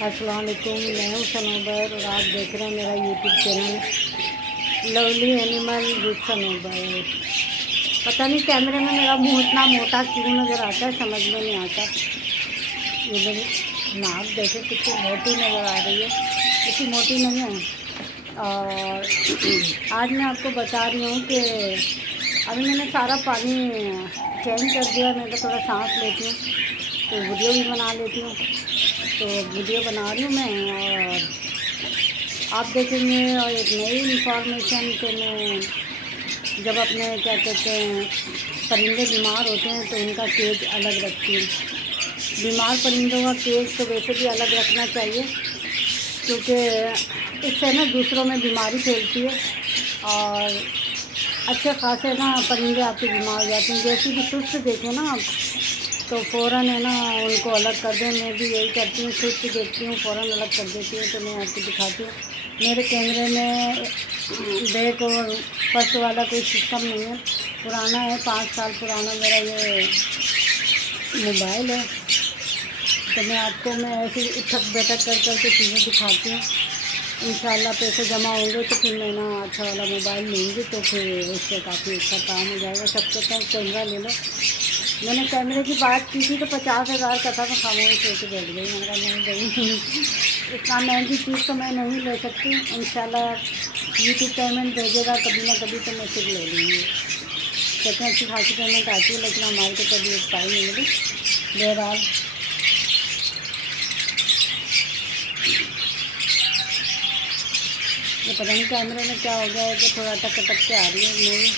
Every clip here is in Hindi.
अस्सलाम वालेकुम। मैं हूँ सनोबर और आप देख रहे हैं मेरा YouTube channel lovely animal with Sanobar. पता नहीं कैमरे में मेरा मुंह इतना मोटा क्यों नज़र आता है, समझ में नहीं आता। ये मेरी नाक देखे कितनी मोटी नज़र आ रही है, इतनी मोटी नहीं है। और आज मैं आपको बता रही हूँ कि अभी मैंने सारा पानी चेंज कर दिया। मैं तो थोड़ा सांस लेती हूँ तो वीडियो भी बना लेती हूँ, तो वीडियो बना रही हूँ मैं और आप देखेंगे। और एक नई इन्फॉर्मेशन कि मैं जब अपने क्या कहते हैं परिंदे बीमार होते हैं तो उनका केज अलग रखती हूँ। बीमार परिंदों का केज तो वैसे भी अलग रखना चाहिए, क्योंकि इससे ना दूसरों में बीमारी फैलती है और अच्छे खासे ना परिंदे आपके बीमार हो जाते हैं। जैसे कि सुस्त देखें ना आप तो फ़ौरन है ना उनको अलग कर दें। मैं भी यही करती हूँ, सुस्त देखती हूँ फ़ौरन अलग कर देती हूँ। तो मैं आपको दिखाती हूँ, मेरे कैमरे में बैक और फर्स्ट वाला कोई सिस्टम नहीं है, पुराना है, 5 साल पुराना मेरा ये मोबाइल है। तो मैं ऐसे उठक बैठक कर के चीज़ें दिखाती हूँ। इंशाल्लाह पैसे जमा होंगे तो फिर मैं ना अच्छा वाला मोबाइल लूँगी, तो फिर उससे काफ़ी अच्छा काम हो जाएगा। सबसे पहले कैमरा ले लो। मैंने कैमरे की बात की थी तो 50,000 का था, मैं खामोश होकर बैठ गई। मैंने कहा नहीं भाई इतना महंगी चीज़ तो मैं नहीं ले सकती। इंशाल्लाह यूट्यूब पेमेंट भेजेगा कभी ना कभी तो मैं फिर ले लूँगी। कहते हैं अच्छी खासी पेमेंट आती है, लेकिन हमारे को कभी एक पाई नहीं मिली। बहरहाल ये पता नहीं कैमरे में क्या हो गया है कि थोड़ा अटक के आ रही है मूवी।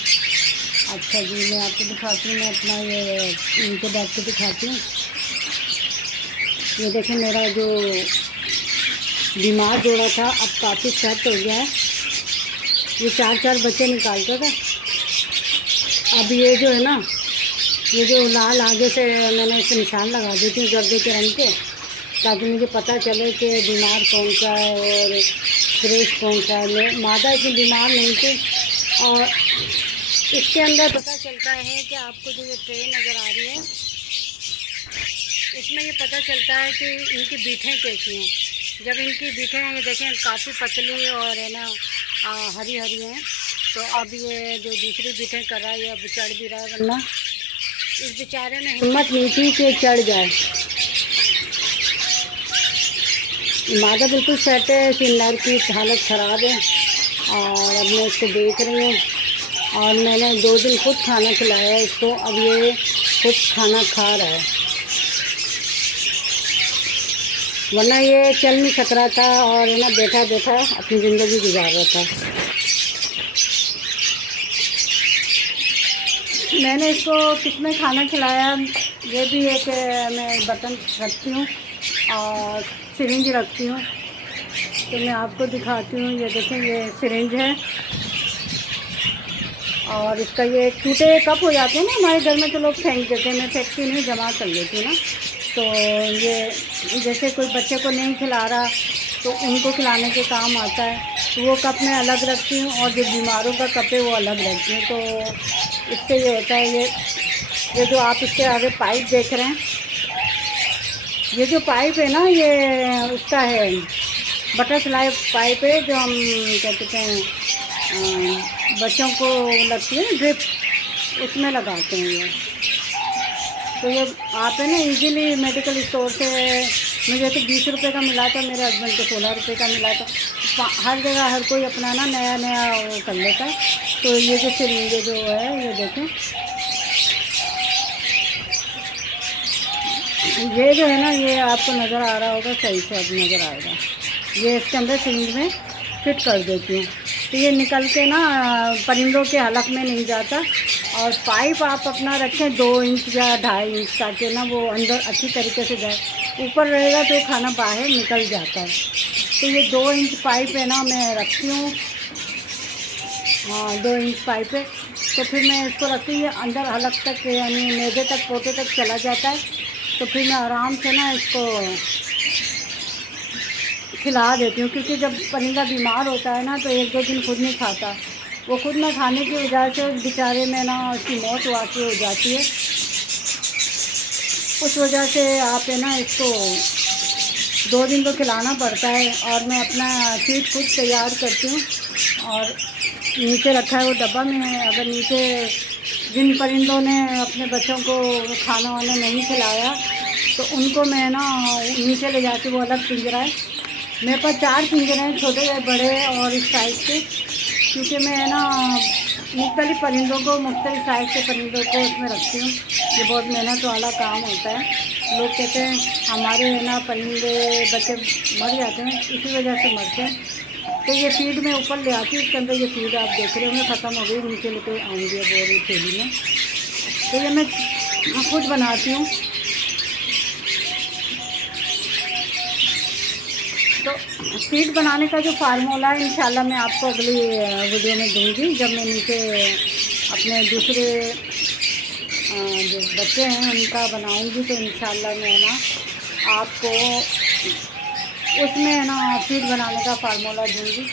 अच्छा जी, मैं आपको दिखाती हूँ, मैं अपना ये इनके बैग को दिखाती हूँ। ये देखें मेरा जो बीमार जोड़ा था अब काफ़ी सेट हो गया है। ये 4 बच्चे निकालता था। अब ये जो है ना, ये जो लाल आगे से मैंने इस निशान लगा देती हूँ गर्दे के रंग के, ताकि मुझे पता चले कि बीमार कौन सा है और फ्रेश कौन सा है। मादा इतनी बीमार नहीं थी। और इसके अंदर पता चलता है कि आपको जो ये ट्रे नज़र आ रही है, इसमें ये पता चलता है कि इनकी बीठें कैसी हैं। जब इनकी बीठें ये देखें काफ़ी पतली और है ना हरी हरी हैं, तो अब ये जो दूसरी बीठें कर रहा है ये अब चढ़ भी रहा है, वरना इस बेचारे में हिम्मत नहीं थी कि चढ़ जाए। मादा बिल्कुल सेट है, इसकी नर की हालत ख़राब है। और अब मैं इसको देख रही हूँ और मैंने 2 दिन खुद खाना खिलाया है इसको। अब ये खुद खाना खा रहा है, वरना ये चल नहीं सक रहा था और है ना बैठा बैठा अपनी ज़िंदगी गुजार रहा था। मैंने इसको किसमें खाना खिलाया ये भी एक मैं बर्तन रखती हूँ और सिरिंज रखती हूँ, तो मैं आपको दिखाती हूँ। ये देखें ये सिरिंज है और इसका ये टूटे कप हो जाते हैं ना हमारे घर में, तो लोग फेंक देते हैं, मैं फेंकती नहीं, जमा कर लेती हूँ ना। तो ये जैसे कोई बच्चे को नहीं खिला रहा तो उनको खिलाने के काम आता है, तो वो कप मैं अलग रखती हूँ और जो बीमारों का कप है वो अलग रखती हूँ। तो इससे ये होता है, ये जो आप इसके आगे पाइप देख रहे हैं, ये जो पाइप है ना ये उसका है बटरफ्लाई पाइप है, जो हम क्या कहते हैं बच्चों को लगती है ना ड्रिप, उसमें लगाते हैं ये। तो ये आप है ना इजीली मेडिकल स्टोर से, मुझे तो 20 रुपये का मिला था, मेरे हस्बैंड को 16 रुपये का मिला था। हर जगह हर कोई अपना ना नया नया वो कर लेता है। तो ये जो सिरिंज जो है ये देखें, ये जो है ना ये आपको नज़र आ रहा होगा, सही से अब नज़र आएगा। ये इसके अंदर सिरिंज में फिट कर देती हूँ, तो ये निकल के ना परिंदों के हलक में नहीं जाता। और पाइप आप अपना रखें 2 इंच या 2.5 इंच, ताकि ना वो अंदर अच्छी तरीके से जाए। ऊपर रहेगा तो खाना बाहर निकल जाता है। तो ये 2 इंच पाइप है ना मैं रखती हूँ। हाँ 2 इंच पाइप है, तो फिर मैं इसको रखती हूँ, ये अंदर हलक तक यानी मैदे तक पोटे तक चला जाता है। तो फिर मैं आराम से ना इसको खिला देती हूँ, क्योंकि जब परिंदा बीमार होता है ना तो 1-2 दिन खुद नहीं खाता। वो खुद ना खाने की वजह से उस बेचारे में ना उसकी मौत वाक़ई हो जाती है। उस वजह से आप है ना इसको 2 दिन तो खिलाना पड़ता है। और मैं अपना फीड खुद तैयार करती हूँ और नीचे रखा है वो डब्बा में है। अगर नीचे जिन परिंदों ने अपने बच्चों को खाना वाना नहीं खिलाया तो उनको मैं ना नीचे ले जाती हूँ। वो अलग पिंजरा है मेरे पास, 4 पिंजरे हैं, छोटे बड़े और इस साइज़ के, क्योंकि मैं ना मुख्तलिफ़ परिंदों को मुख्तलिफ़ साइज़ के परिंदों को उसमें रखती हूँ। ये बहुत मेहनत वाला काम होता है। लोग कहते हैं हमारे है ना परिंदे बच्चे मर जाते हैं, इसी वजह से मरते हैं। तो ये फीड मैं ऊपर ले आती हूँ, इसके अंदर ये फीड आप देख रहे होंगे ख़त्म हो गई, नीचे लेके आऊँगी अब और एक थैली में। तो ये मैं खुद बनाती हूँ। तो फीड बनाने का जो फार्मूला है इंशाल्लाह मैं आपको अगली वीडियो में दूंगी, जब मैं नीचे अपने दूसरे जो बच्चे हैं उनका बनाऊंगी तो इंशाल्लाह मैं ना आपको उसमें ना फीड बनाने का फार्मूला दूंगी।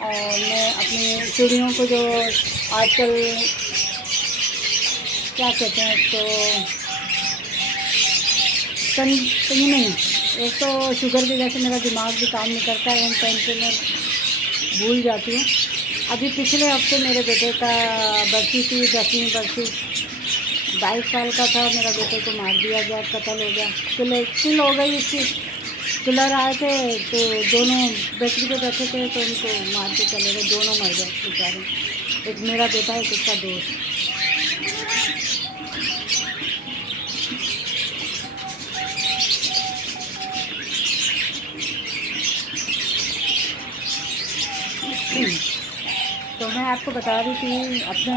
और मैं अपनी चिड़ियों को जो आजकल क्या कहते हैं उसको, कहीं नहीं, एक तो शुगर की वजह से मेरा दिमाग भी काम नहीं करता है, उन टाइम पे मैं भूल जाती हूँ। अभी पिछले हफ्ते मेरे बेटे का बरसी थी, 10वीं बरसी, 22 साल का था। मेरा बेटे को मार दिया गया, कत्ल हो गया, किल हो गई इसकी। किलर आए थे तो दोनों बैटरी पे बैठे थे तो उनको मार के चले गए, दोनों मर गए बेचारे। एक मेरा बेटा है, एक उसका दोस्त। तो मैं आपको बता रही थी अपने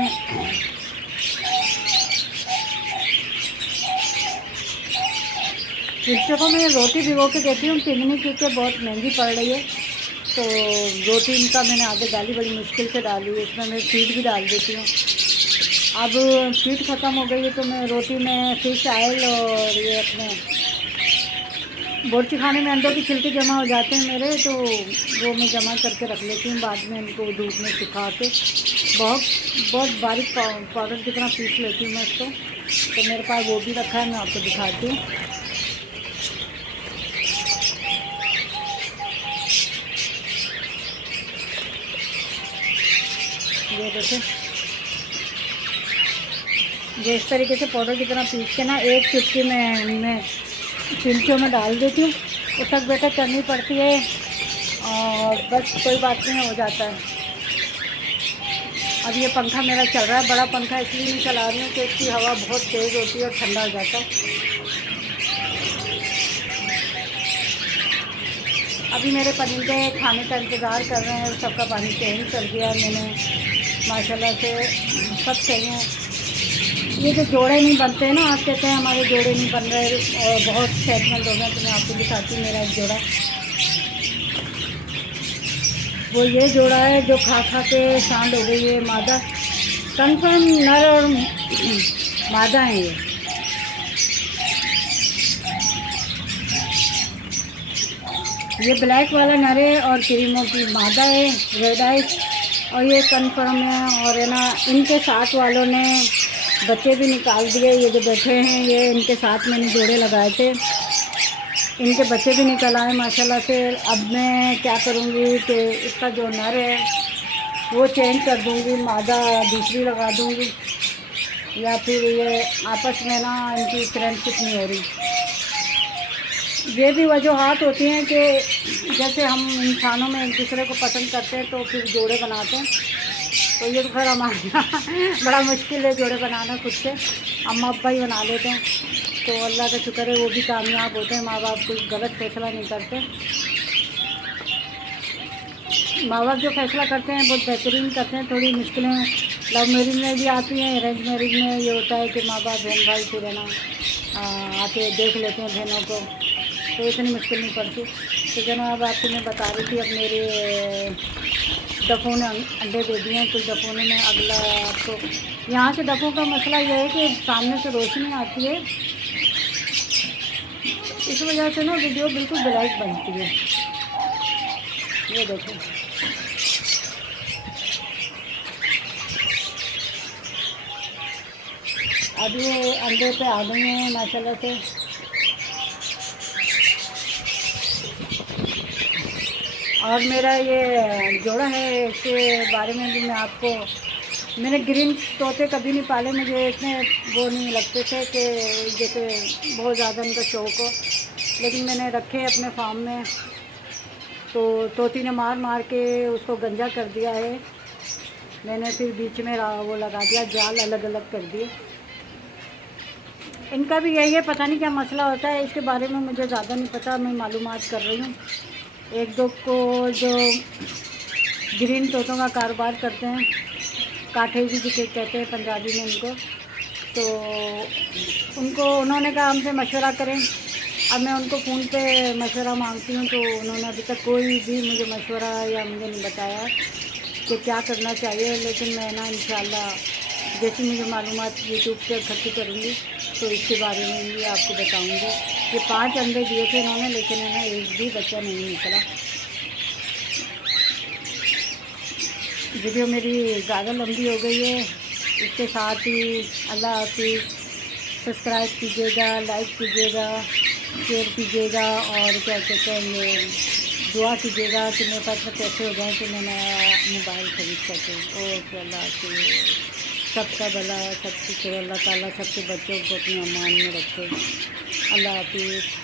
बच्चों को मैं रोटी भिगो के देती हूँ पिगनी, क्योंकि बहुत महंगी पड़ रही है। तो रोटी इनका मैंने आगे डाली, बड़ी मुश्किल से डाली, इसमें मैं फीड भी डाल देती हूँ। अब फीड ख़त्म हो गई है तो मैं रोटी में फिश ऑयल और ये अपने बोर्ची खाने में अंडों की छिलके जमा हो जाते हैं मेरे, तो वो मैं जमा करके रख लेती हूँ। बाद में इनको धूप में सुखा के बहुत बारीक पाउडर की तरह पीस लेती हूँ मैं इसको। तो मेरे पास वो भी रखा है, मैं आपको दिखाती हूँ। ये देखें, ये इस तरीके से पाउडर की तरह पीस के ना एक चुटकी में मैं चिमचों में डाल देती हूँ। उठक बैठक करनी पड़ती है और बस कोई बात नहीं, हो जाता है। अब ये पंखा मेरा चल रहा है, बड़ा पंखा इसलिए नहीं चला रही हूँ कि इसकी हवा बहुत तेज़ होती है और ठंडा हो जाता है। अभी मेरे परिंदे खाने का इंतज़ार कर रहे हैं, सबका पानी चेंज कर दिया मैंने माशाल्लाह से, सब सही हैं। ये जो जोड़े नहीं बनते हैं ना, आप कहते हैं हमारे जोड़े नहीं बन रहे और बहुत सेहतमंद हो गए, तो मैं आपको दिखाती हूँ मेरा एक जोड़ा। वो ये जोड़ा है जो खा खा के सांड हो गई है, मादा कन्फर्म नर और मादा है ये ब्लैक वाला नर है और क्रीमों की मादा है, रेड आइज, और ये कन्फर्म है। और है ना इनके साथ वालों ने बच्चे भी निकाल दिए, ये जो बैठे हैं ये इनके साथ मैंने जोड़े लगाए थे, इनके बच्चे भी निकल आए माशाल्लाह से। अब मैं क्या करूँगी कि इसका जो नर है वो चेंज कर दूँगी, मादा दूसरी लगा दूँगी, या फिर ये आपस में ना इनकी फ्रेंडशिप नहीं हो रही। ये भी वजूहात होती हैं कि जैसे हम इंसानों में एक दूसरे को पसंद करते हैं तो फिर जोड़े बनाते हैं। तो ये तो फिर हमारा बड़ा मुश्किल है जोड़े बनाना खुद से, अम्मा अब्बा ही बना लेते हैं। तो अल्लाह का शुक्र है वो भी कामयाब होते हैं, माँ बाप कोई गलत फैसला नहीं करते। माँ बाप जो फैसला करते हैं बहुत बेहतरीन करते हैं। थोड़ी मुश्किलें लव मैरिज में भी आती हैं, अरेंज मैरिज में ये होता है कि माँ बाप बहन भाई फिर है ना आके देख लेते हैं बहनों को, तो इतनी मुश्किल नहीं पड़ती। तो जनाब आपको मैं बता रही थी, अब मेरे डफों ने अंडे दे दिए हैं, कुछ डफों में अगला आपको यहाँ से डफों का मसला यह है कि सामने से रोशनी आती है, इस वजह से ना वीडियो बिल्कुल ब्लैक बनती है। ये देखो अब ये अंडे पे आ गई हैं माशाल्लाह से। और मेरा ये जोड़ा है, इसके बारे में भी मैं आपको, मैंने ग्रीन तोते कभी नहीं पाले, मुझे इतने वो नहीं लगते थे कि जैसे बहुत ज़्यादा उनका शौक़ हो, लेकिन मैंने रखे अपने फार्म में। तो तोती ने मार मार के उसको गंजा कर दिया है। मैंने फिर बीच में वो लगा दिया, जाल अलग अलग कर दिए। इनका भी यही है, पता नहीं क्या मसला होता है, इसके बारे में मुझे ज़्यादा नहीं पता, मैं मालूमात कर रही हूँ। एक दो को जो ग्रीन तोतों का कारोबार करते हैं, काठे भी जिसे कहते हैं पंजाबी में उनको, तो उन्होंने कहा हमसे मशवरा करें। अब मैं उनको फ़ोन पे मशवरा मांगती हूँ, तो उन्होंने अभी तक कोई भी मुझे मशवरा या मुझे नहीं बताया कि क्या करना चाहिए। लेकिन मैं ना इंशाल्लाह जैसी मुझे मालूमात यूट्यूब पे इकट्ठी करूँगी तो इसके बारे में भी आपको बताऊँगी। ये 5 अंडे दिए थे इन्होंने, लेकिन है ना एक भी बच्चा नहीं निकला। वीडियो मेरी ज़्यादा लंबी हो गई है, इसके साथ ही अल्लाह हाफ़िज़। सब्सक्राइब कीजिएगा, लाइक कीजिएगा, शेयर कीजिएगा, और क्या कहते हैं ये दुआ कीजिएगा कि मेरे पास में पैसे हो जाएँ कि मैं नया मोबाइल ख़रीद सकूँ। ओके, अल्लाह हाफ़िज़। सबका भला, सबकी अल्लाह ताला सबके बच्चों को अपनी अमान में रखे। अल्लाह हाफ़िज़।